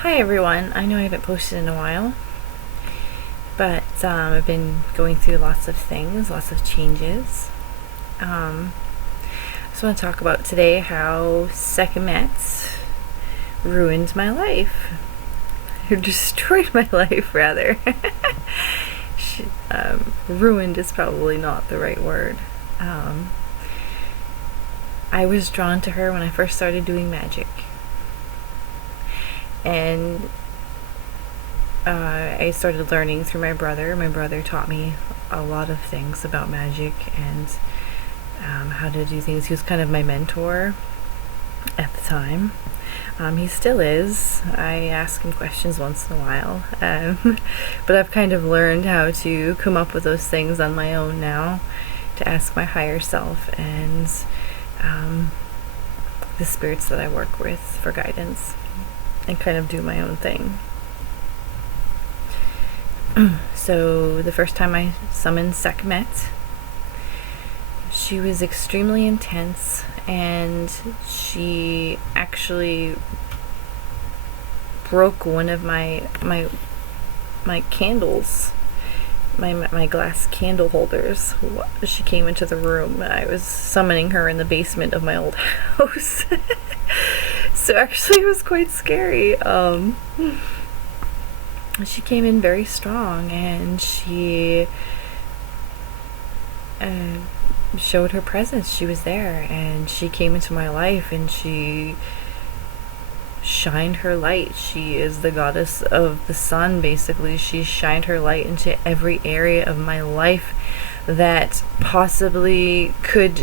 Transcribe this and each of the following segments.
Hi everyone, I know I haven't posted in a while, but I've been going through lots of things, lots of changes. I just want to talk about today how Sekhmet ruined my life. Or destroyed my life, rather. Ruined is probably not the right word. I was drawn to her when I first started doing magic. And I started learning through my brother. My brother taught me a lot of things about magic and how to do things. He was kind of my mentor at the time. He still is. I ask him questions once in a while. But I've kind of learned how to come up with those things on my own now, to ask my higher self and the spirits that I work with for guidance, and kind of do my own thing. So the first time I summoned Sekhmet, she was extremely intense, and she actually broke one of my candles, my glass candle holders. She came into the room. I was summoning her in the basement of my old house. So actually it was quite scary. She came in very strong, and she showed her presence. She was there, and she came into my life, and she shined her light. She is the goddess of the sun, basically. She shined her light into every area of my life that possibly could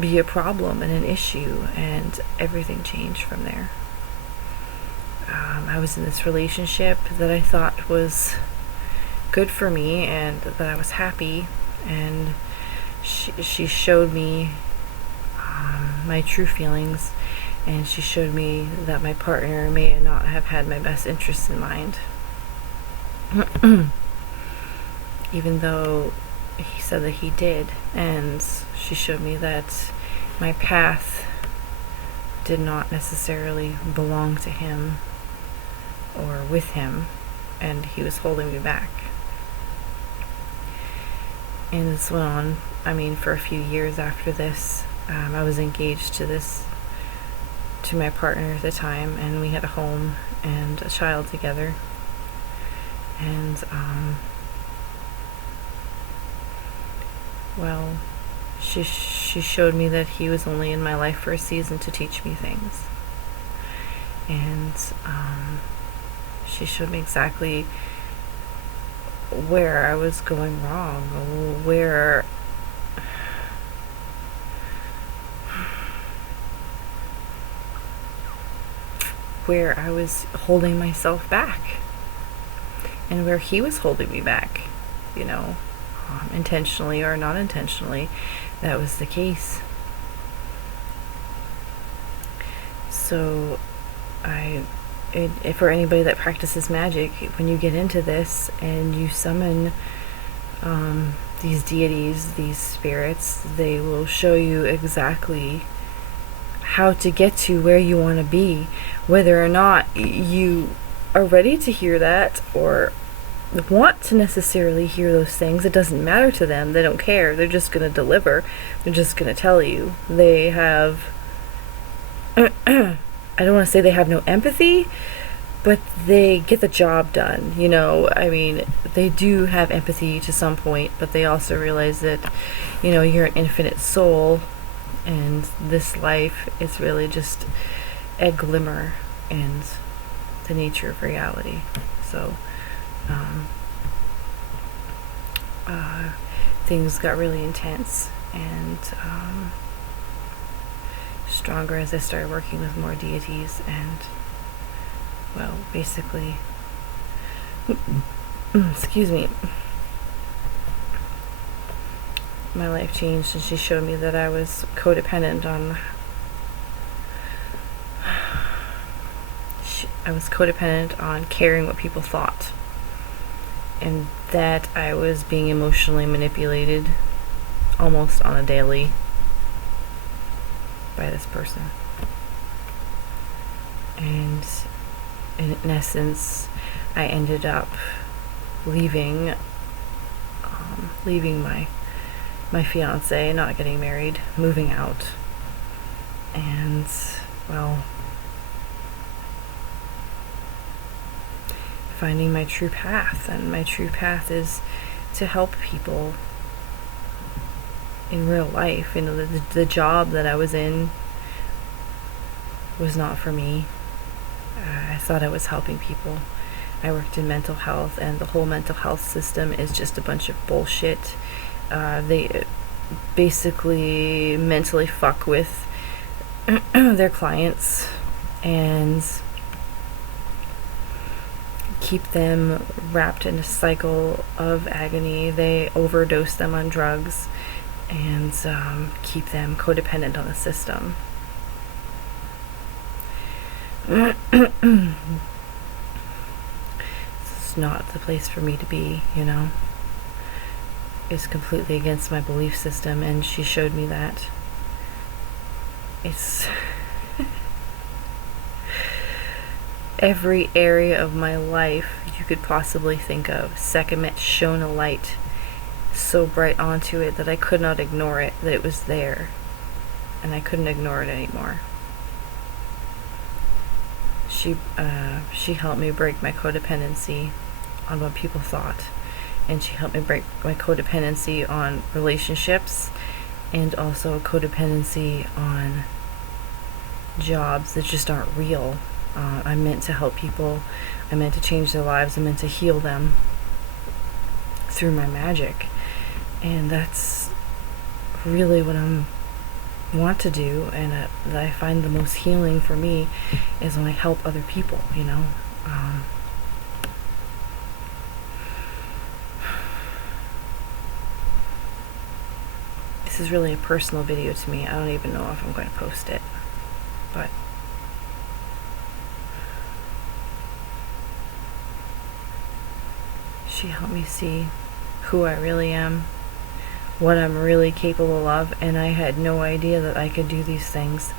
be a problem and an issue, and everything changed from there. I was in this relationship that I thought was good for me and that I was happy, and she showed me my true feelings, and she showed me that my partner may not have had my best interests in mind. Even though he said that he did, and she showed me that my path did not necessarily belong to him or with him, and he was holding me back. And this went on, for a few years after this. I was engaged to my partner at the time, and we had a home and a child together. And she showed me that he was only in my life for a season to teach me things. And she showed me exactly where I was going wrong, where I was holding myself back, and where he was holding me back, intentionally or not intentionally. That was the case. So for anybody that practices magic, when you get into this and you summon these deities, these spirits, they will show you exactly how to get to where you want to be. Whether or not you are ready to hear that or want to necessarily hear those things, it doesn't matter to them. They don't care. They're just going to deliver. They're just going to tell you. They have I don't want to say they have no empathy, but they get the job done. They do have empathy to some point, but they also realize that, you're an infinite soul, and this life is really just a glimmer in the nature of reality. So, things got really intense and stronger as I started working with more deities, and basically excuse me, my life changed, and she showed me that I was codependent on caring what people thought, and that I was being emotionally manipulated almost on a daily by this person. And in essence, I ended up leaving my fiance, not getting married, moving out, and, well, finding my true path. And my true path is to help people in real life. You know, the job that I was in was not for me. I thought I was helping people. I worked in mental health, and the whole mental health system is just a bunch of bullshit. They basically mentally fuck with their clients and keep them wrapped in a cycle of agony. They overdose them on drugs and keep them codependent on the system. It's not the place for me to be, you know. It's completely against my belief system, and she showed me that. It's every area of my life you could possibly think of. Sekhmet shone a light so bright onto it that I could not ignore it, that it was there, and I couldn't ignore it anymore. She helped me break my codependency on what people thought, and she helped me break my codependency on relationships, and also codependency on jobs that just aren't real. I'm meant to help people. I'm meant to change their lives. I'm meant to heal them through my magic, and that's really what I want to do. And that I find the most healing for me is when I help other people, you know. This is really a personal video to me. I don't even know if I'm going to post it, but she helped me see who I really am, what I'm really capable of, and I had no idea that I could do these things,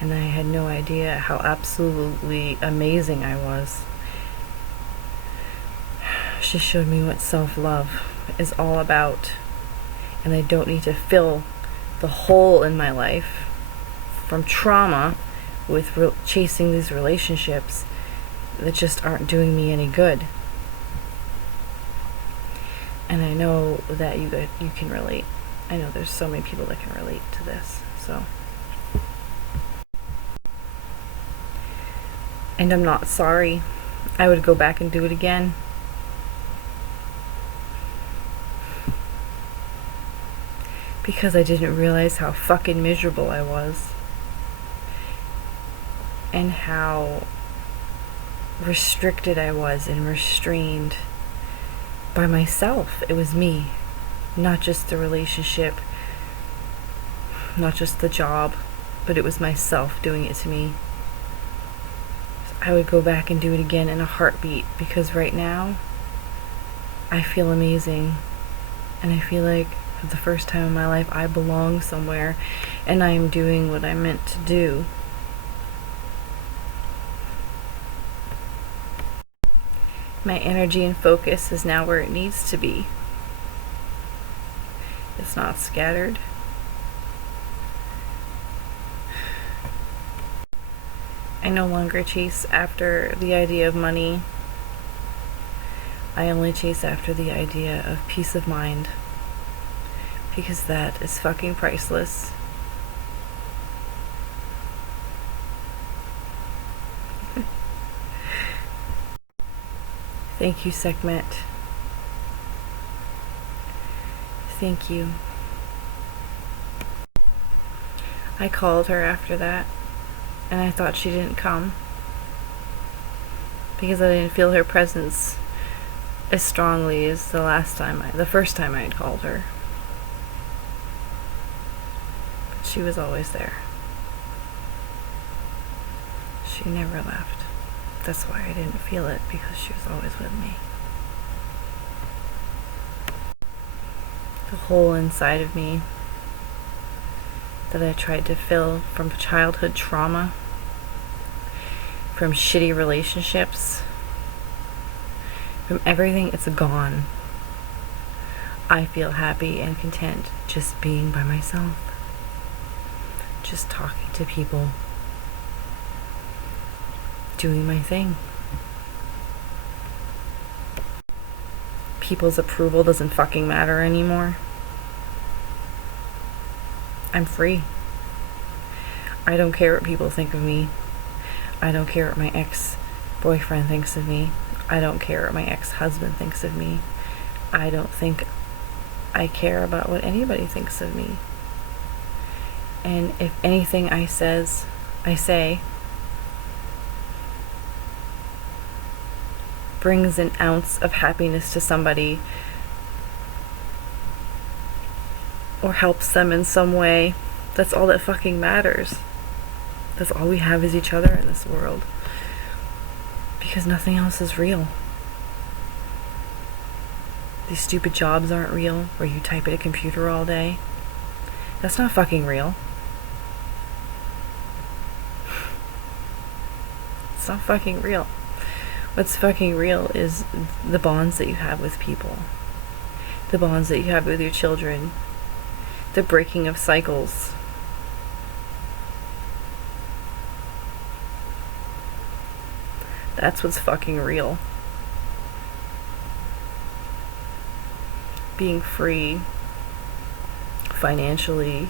and I had no idea how absolutely amazing I was. She showed me what self-love is all about, and I don't need to fill the hole in my life from trauma with chasing these relationships that just aren't doing me any good. And I know that you can relate. I know there's so many people that can relate to this. So, and I'm not sorry. I would go back and do it again. Because I didn't realize how fucking miserable I was. And how restricted I was and restrained by myself. It was me, not just the relationship, not just the job, but it was myself doing it to me. I would go back and do it again in a heartbeat, because right now I feel amazing, and I feel like for the first time in my life I belong somewhere, and I am doing what I'm meant to do. My energy and focus is now where it needs to be. It's not scattered. I no longer chase after the idea of money. I only chase after the idea of peace of mind, because that is fucking priceless. Thank you, Sekhmet. Thank you. I called her after that, and I thought she didn't come, because I didn't feel her presence as strongly as the first time I had called her. But she was always there. She never left. That's why I didn't feel it, because she was always with me. The hole inside of me that I tried to fill from childhood trauma from shitty relationships, from everything. It's gone. I feel happy and content just being by myself, just talking to people, doing my thing. People's approval doesn't fucking matter anymore. I'm free. I don't care what people think of me. I don't care what my ex-boyfriend thinks of me. I don't care what my ex-husband thinks of me. I don't think I care about what anybody thinks of me. And if anything I say brings an ounce of happiness to somebody or helps them in some way, that's all that fucking matters. That's all we have is each other in this world. Because nothing else is real. These stupid jobs aren't real, where you type at a computer all day. That's not fucking real. It's not fucking real. What's fucking real is the bonds that you have with people. The bonds that you have with your children. The breaking of cycles. That's what's fucking real. Being free, financially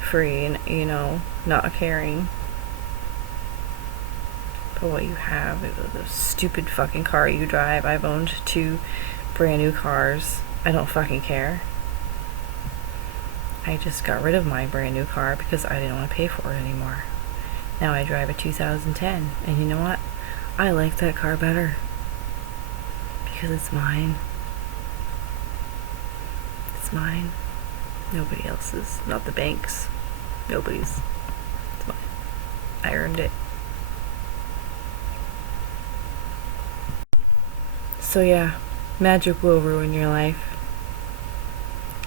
free, and, you know, not caring about what you have. The stupid fucking car you drive. I've owned 2 brand new cars. I don't fucking care. I just got rid of my brand new car because I didn't want to pay for it anymore. Now I drive a 2010, and you know what? I like that car better because it's mine. It's mine. Nobody else's. Not the bank's. Nobody's. It's mine. I earned it. So yeah, magic will ruin your life.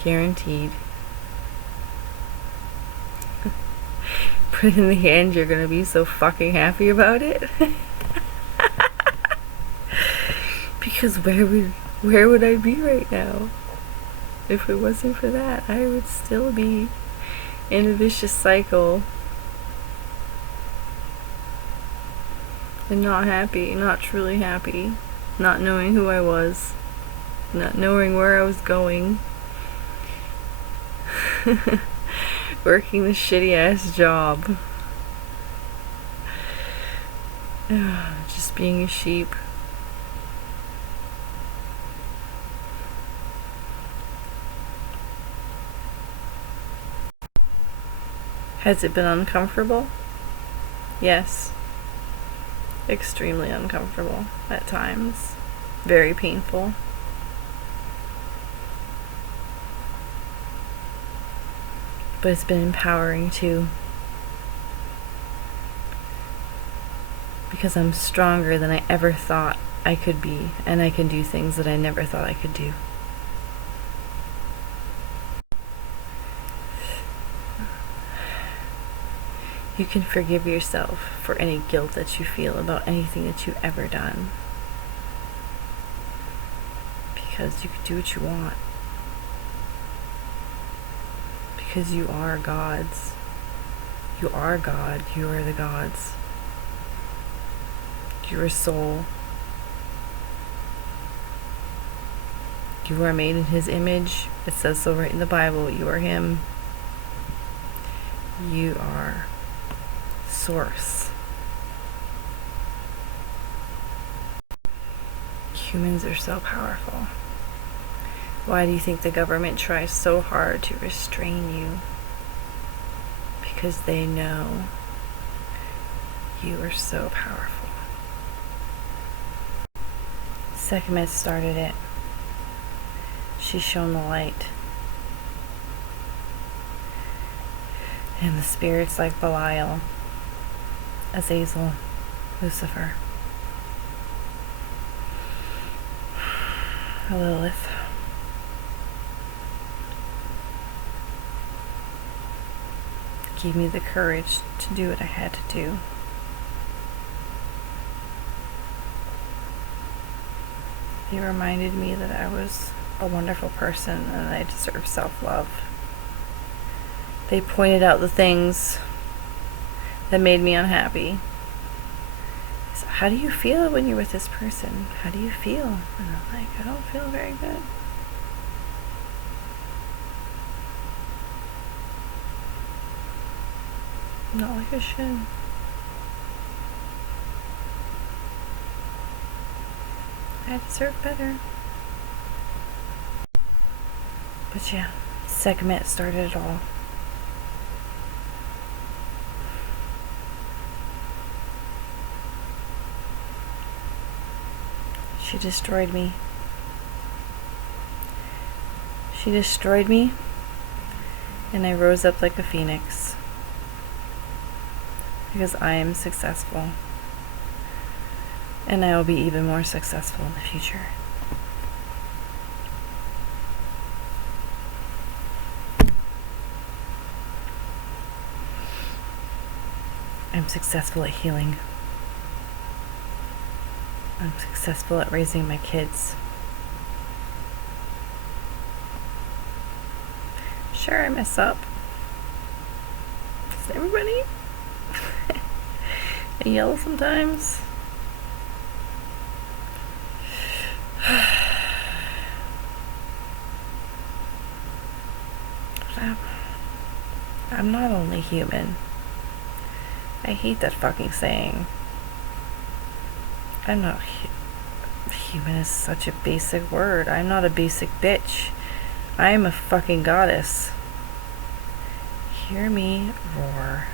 Guaranteed. But in the end, you're gonna be so fucking happy about it. Because where would I be right now? If it wasn't for that, I would still be in a vicious cycle. And not happy, not truly happy. Not knowing who I was. Not knowing where I was going. Working the shitty ass job. Just being a sheep. Has it been uncomfortable? Yes. Extremely uncomfortable at times. Very painful. But it's been empowering too. Because I'm stronger than I ever thought I could be, and I can do things that I never thought I could do. You can forgive yourself for any guilt that you feel about anything that you've ever done. Because you can do what you want. Because you are gods. You are God. You are the gods. You're a soul. You are made in His image. It says so right in the Bible. You are Him. You are Source. Humans are so powerful. Why do you think the government tries so hard to restrain you? Because they know you are so powerful. Sekhmet started it. She shone the light. And the spirits like Belial, Azazel, Lucifer, Lilith, gave me the courage to do what I had to do. They reminded me that I was a wonderful person and I deserve self-love. They pointed out the things that made me unhappy. So how do you feel when you're with this person? How do you feel? And I'm like, I don't feel very good. Not like I should. I deserve better. But yeah, Sekhmet started it all. She destroyed me. She destroyed me, and I rose up like a phoenix. Because I am successful. And I will be even more successful in the future. I'm successful at healing. I'm successful at raising my kids. Sure, I mess up. Does everybody? I yell sometimes. I'm not only human. I hate that fucking saying. I'm not human is such a basic word. I'm not a basic bitch. I am a fucking goddess. Hear me roar.